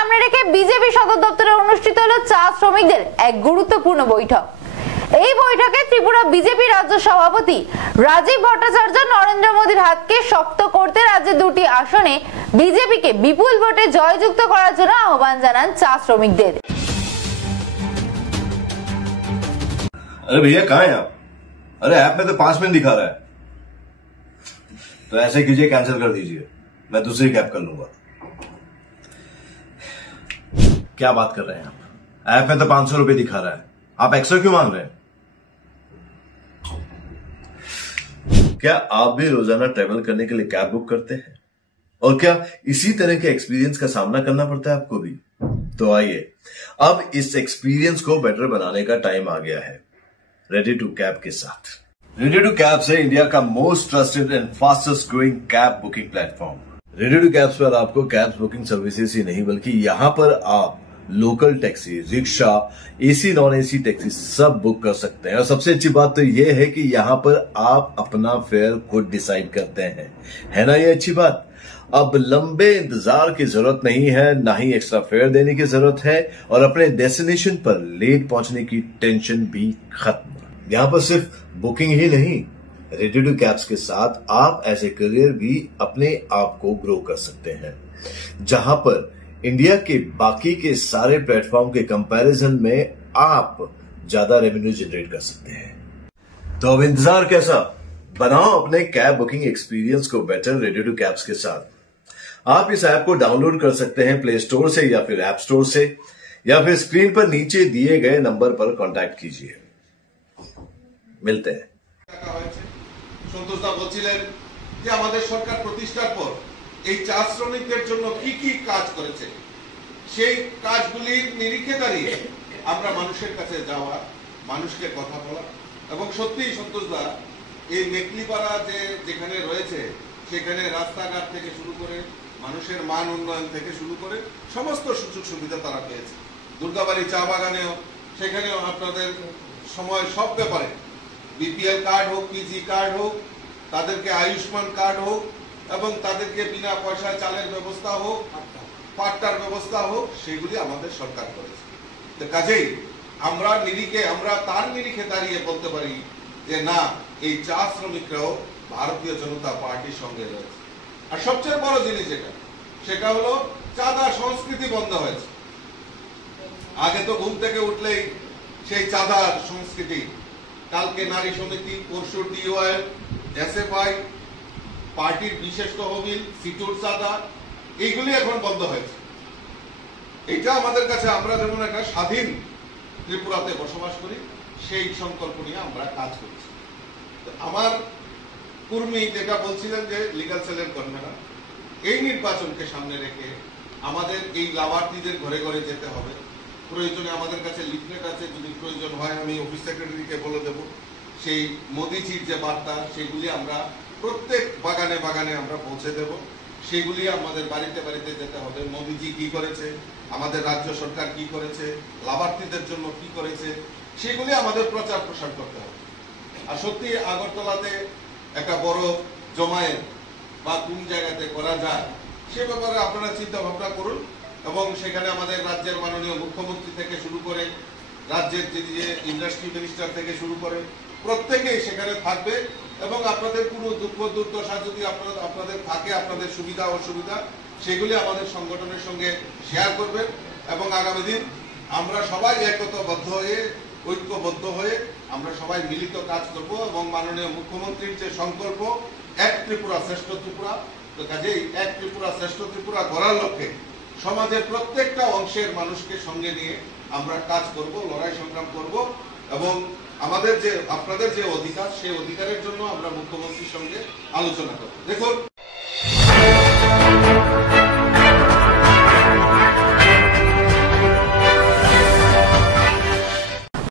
সামনে রেখে বিজেপি সদর দপ্তরে অনুষ্ঠিত হলো চা শ্রমিকদের এক গুরুত্বপূর্ণ বৈঠক। এই বৈঠকে ত্রিপুরা বিজেপি রাজ্য সভাপতি রাজীব ভট্টাচার্য নরেন্দ্র মোদীর হাতকে শক্ত করতে রাজ্যে দুটি আসনে বিজেপিকে বিপুল ভোটে জয়যুক্ত করার জন্য আহ্বান জানান চা শ্রমিকদের। अरे भैया कहाँ हैं आप? अरे ऐप में तो 5 मिनट दिखा रहा है। तो ऐसे कीजिए, कैंसिल कर दीजिए, मैं दूसरी कैब कर लूंगा। क्या बात कर रहे हैं आप? ऐप में तो 500 रुपए दिखा रहा है, आप एक्स्ट्रा क्यों मांग रहे हैं? क्या आप भी रोजाना ट्रेवल करने के लिए कैब बुक करते हैं? और क्या इसी तरह के एक्सपीरियंस का सामना करना पड़ता है आपको भी? तो आइए, अब इस एक्सपीरियंस को बेटर बनाने का टाइम आ गया है रेडी टू कैब के साथ। रेडी टू कैब से इंडिया का most trusted and fastest growing cab booking platform. Ready to cabs पर आपको कैब बुकिंग सर्विसेज ही नहीं बल्कि यहाँ पर आप local taxi, rickshaw, AC non AC taxi सब बुक कर सकते हैं। और सबसे अच्छी बात तो यह है कि यहाँ पर आप अपना फेयर खुद डिसाइड करते हैं, है ना? ये अच्छी बात। अब लंबे इंतजार की जरूरत नहीं है, ना ही एक्स्ट्रा फेयर देने की जरूरत है, और अपने डेस्टिनेशन पर लेट पहुंचने की टेंशन भी खत्म। यहाँ पर सिर्फ बुकिंग ही नहीं, रेडी टू कैब्स के साथ आप एज ए करियर भी अपने आप को ग्रो कर सकते हैं, जहां पर इंडिया के बाकी के सारे प्लेटफॉर्म के कंपैरिजन में आप ज्यादा रेवेन्यू जनरेट कर सकते हैं। तो अब इंतजार कैसा? बनाओ अपने कैब बुकिंग एक्सपीरियंस को बेटर रेडी टू कैब्स के साथ। आप इस ऐप को डाउनलोड कर सकते हैं प्ले स्टोर से या फिर ऐप स्टोर से, या फिर स्क्रीन पर नीचे दिए गए नंबर पर कॉन्टैक्ट कीजिए। मिलते हैं। সন্তোষদা বলছিলেন যে আমাদের সরকার প্রতিষ্ঠার পর এই চা শ্রমিকদের জন্য কি কি কাজ করেছে, সেই কাজগুলির নিরিখে দাঁড়িয়ে আমরা মানুষের কাছে যাওয়া, মানুষকে কথা বলা, এবং সত্যিই সন্তোষদা এই মেকলিপাড়া যেখানে রয়েছে সেখানে রাস্তাঘাট থেকে শুরু করে মানুষের মান উন্নয়ন থেকে শুরু করে সমস্ত সুযোগ সুবিধা তারা পেয়েছে। দুর্গাবাড়ি চা বাগানেও সেখানেও আপনাদের সময় সব ব্যাপারে বিপিএল কার্ড হোক, পিজি কার্ড হোক, তাদেরকে আয়ুষ্মান কার্ড হোক, এবং তাদেরকে বিনা পয়সায় চালের ব্যবস্থা হোক, পাট্টার ব্যবস্থা হোক, সেগুলি আমাদের সরকার করেছে। তো কাজেই আমরা তার নিরিখে দাঁড়িয়ে বলতে পারি যে না, এই চা শ্রমিকরাও ভারতীয় জনতা পার্টির সঙ্গে রয়েছে। আর সবচেয়ে বড় জিনিস সেটা হলো চাঁদা সংস্কৃতি বন্ধ হয়েছে। আগে তো ঘুম থেকে উঠলেই সেই চাঁদার সংস্কৃতি, কালকে নারী সমিতি, পরশু ডিওএল, এসএফআই, পার্টির বিশেষ তহবিল, সিটুর চাঁদা, এইগুলি এখন বন্ধ হয়েছে। এটা আমাদের কাছে, আমরা যেমন একটা স্বাধীন ত্রিপুরাতে বসবাস করি, সেই সংকল্প নিয়ে আমরা কাজ করছি। আমার কর্মী যেটা বলছিলেন যে লিগাল সেলের কনভেনার, এই নির্বাচনকে সামনে রেখে আমাদের এই লাভার্থীদের ঘরে ঘরে যেতে হবে। প্রয়োজনে আমাদের কাছে লিফলেট আছে, যদি প্রয়োজন হয় আমি অফিস সেক্রেটারিকে বলে দেব। সেই মোদিজির যে বার্তা, সেগুলি আমরা প্রত্যেক বাগানে বাগানে আমরা পৌঁছে দেব। সেগুলি আমাদের বাড়িতে বাড়িতে যেতে হবে। মোদিজি কি করেছে, আমাদের রাজ্য সরকার কি করেছে, লাভার্থীদের জন্য কি করেছে, সেগুলি আমাদের প্রচার প্রসার করতে হবে। আর সত্যি আগরতলাতে একটা বড় জমায়েত বা কোন জায়গাতে করা যায় সে ব্যাপারে আপনারা চিন্তা ভাবনা করুন, এবং সেখানে আমাদের রাজ্যের মাননীয় মুখ্যমন্ত্রী থেকে শুরু করে রাজ্যের যে ইন্ডাস্ট্রি মিনিস্টার থেকে শুরু করে প্রত্যেকেই সেখানে থাকবে, এবং আপনাদের কোনো দুঃখ দুর্দশা যদি আপনাদের থাকে, আপনাদের সুবিধা অসুবিধা, সেগুলি আমাদের সংগঠনের সঙ্গে শেয়ার করবেন। এবং আগামী দিন আমরা সবাই ঐক্যবদ্ধ হয়ে আমরা সবাই মিলিত কাজ করব, এবং মাননীয় মুখ্যমন্ত্রীর যে সংকল্প এক ত্রিপুরা শ্রেষ্ঠ ত্রিপুরা, তো কাজেই এক ত্রিপুরা শ্রেষ্ঠ ত্রিপুরা গড়ার লক্ষ্যে সমাজের প্রত্যেকটা অংশের মানুষকে সঙ্গে নিয়ে আমরা কাজ করব, লড়াই সংগ্রাম করব, এবং আমাদের আপনাদের যে অধিকার, সেই অধিকারের জন্য আমরা মুখ্যমন্ত্রীর সঙ্গে আলোচনা করব। দেখুন,